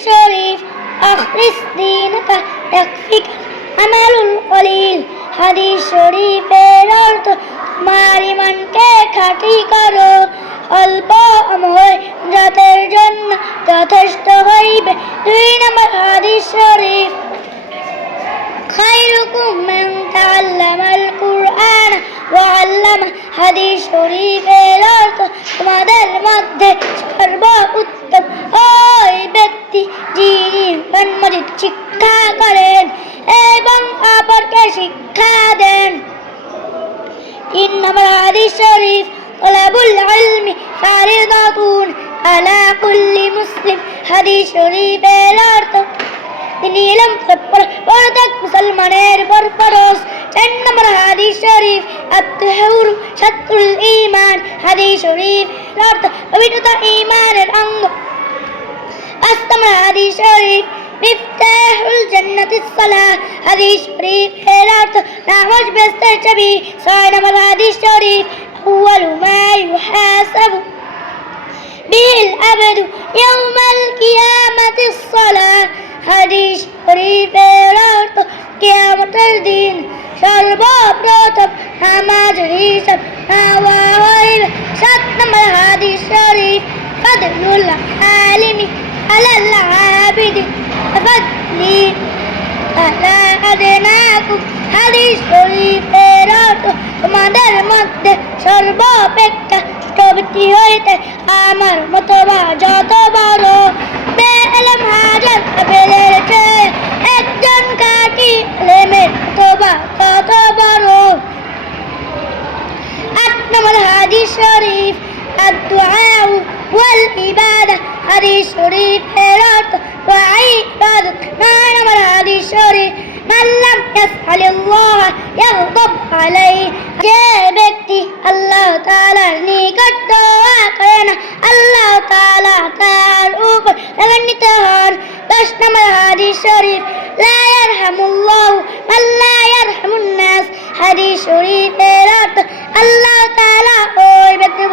শরীফ আখরিস দীনক ইয়াকফিক আমালুল কলিল হাদিস শরীফের অর্থ তোমার ইমানকে খাঁটি করো অল্প আমল জাতের জন্য যথেষ্ট হইবে দুই নম্বর হাদিস শরীফ خيركم من تعلم القرآن وعلم হাদিস শরীফের অর্থ তোমাদের মধ্যে সর্বোত্তম করেন এবং অপরকে শিক্ষা দেন। তিন নম্বর হাদিস শরীফ, তলাবুল ইলমি ফারিদাতুন আলা কুল্লি মুসলিম। হাদিস শরীফের অর্থ, তিনি ইলম প্রত্যেক মুসলমানের পর ফরজ। চার নম্বর হাদিস শরীফ, আত্মহুর শাত্রুল ঈমান। হাদিস শরীফ অর্থ, পবিত্রতা ঈমানের অঙ্গ। পাঁচ নম্বর হাদিস শরীফ মিফতাহুল জান্নাতিস সালাহ হাদিস শরীফ এর অর্থ নামাজ বেস্তের চাবি ছয় নম্বর হাদিস শরীফ أول ما يحاسب به الأبد يوم القيامة الصلاة হাদিস শরীফের অর্থ কিয়ামতের দিন সর্বপ্রথম নামাজ হিসাব নেওয়া হইবে সাত নম্বর হাদিস শরীফ ফদলুল আলিমি আলাল হাদিস শরীফের অর্থ তোমাদের মধ্যে সর্বাপেক্ষা প্রবৃত্তি হইতে আমার মতবা যত বড় বেলম হাজার বেলের চেয়ে একজন কাটি লেমের মতবা কত বড় আট নম্বর হাদিস শরীফ الدعاء والعبادة حديث شريف إرادة وعبادة ما نمر حديث شريف من لم يسأل الله يغضب عليه যে ব্যক্তি আল্লাহ তাআলার নিকট দোয়া করে না আল্লাহ তাআলা তার উপর রাগান্বিত হন দশ নম্বর হাদিস শরীফ লা ইয়ারহামুল্লাহু মান লা ইয়ারহামুন নাস হাদিস শরীফের অর্থ আল্লাহ তাআলা ওই ব্যক্তির